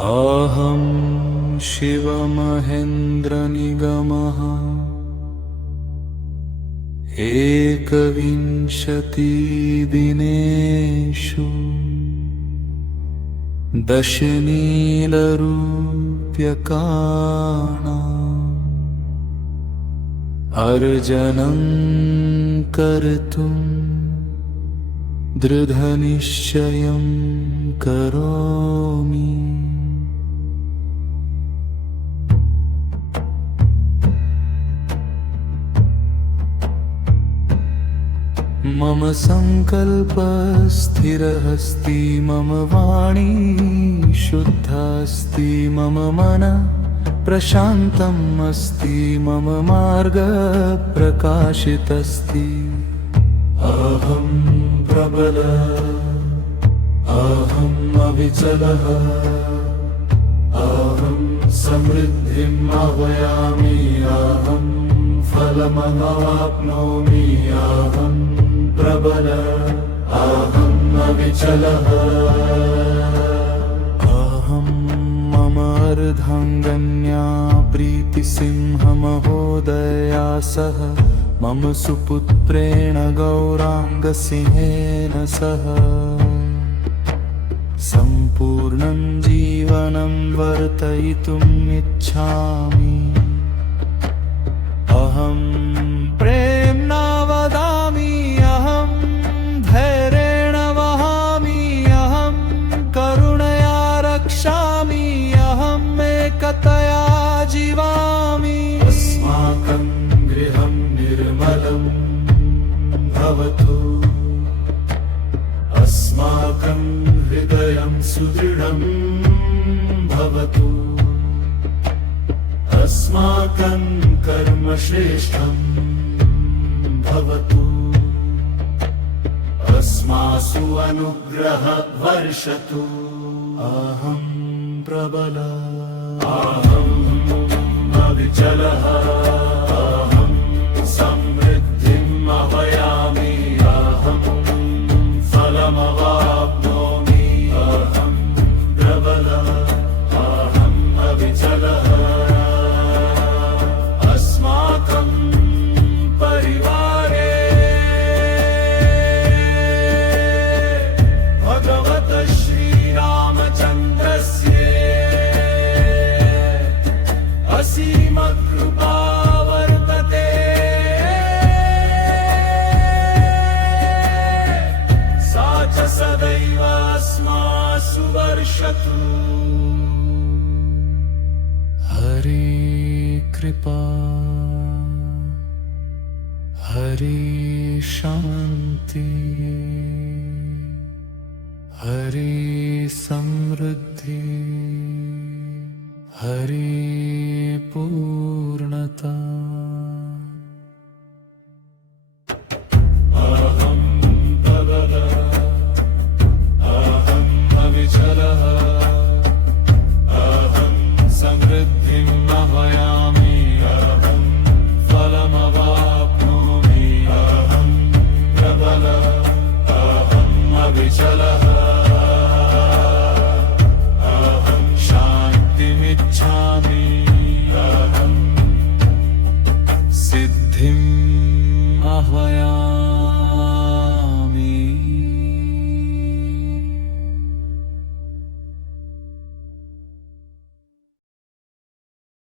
अहं शिवमहेन्द्रनिगमः एकविंशतिदिनेषु दशनीलरूप्यकाणाम् अर्जनं कर्तुं दृढनिश्चयं करोमि। मम संकल्पः स्थिरः अस्ति, मम वाणी शुद्धा अस्ति, मम मनः प्रशान्तम् अस्ति, मम मार्गः प्रकाशितः अस्ति। अहं प्रबलः, अहम् अविचलः, अहं समृद्धिम् आह्वयामि, अहं फलमवाप्नोमि। अहं प्रबलः, अहम् अविचलः, अहं मम अर्धाङ्गन्या प्रीतिसिंहमहोदया सह, मम सुपुत्रेण गौराङ्गसिंहेन सह सम्पूर्णं जीवनं वर्तयितुम् इच्छामि। अहं प्रेम्णा वदामि, अहं धैर्येण वहामि, अहं करुणया रक्षामि, अहम् एकतया जीवामि। अस्माकं गृहं निर्मलं भवतु, अस्माकं हृदयं सुदृढं भवतु, अस्माकं कर्म श्रेष्ठं भवतु, अस्मासु अनुग्रहः वर्षतु। अहं प्रबलः, अहम् अविचलः, अहं समृद्धिम् आह्वयामि, अहं फलमवाप्नोमि। अहं प्रबलः, अहम् अविचलः, अस्माकं परिवारे भगवतः श्रीरामचन्द्रस्य असीमकृपा वर्तते। सा च सदैव अस्मासु वर्षतु। हरे कृपा, हरे शान्ति, हरे समृद्धि, हरे